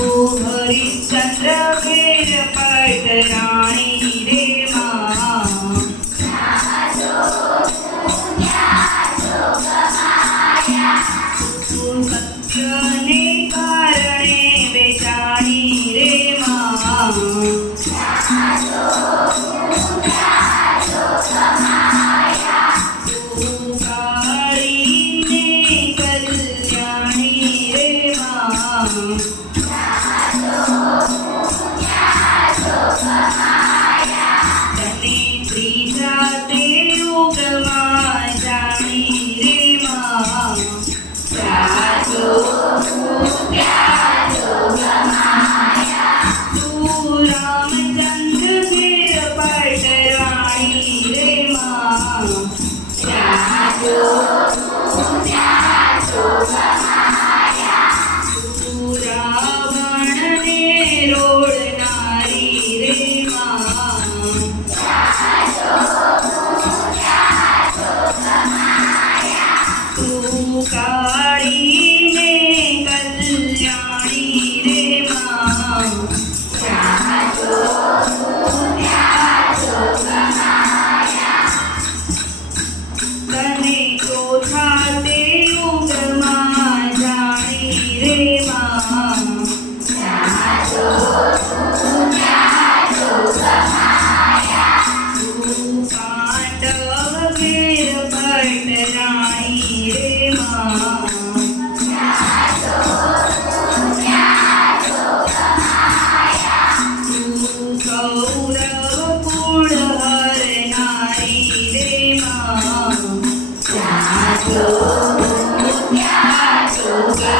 તું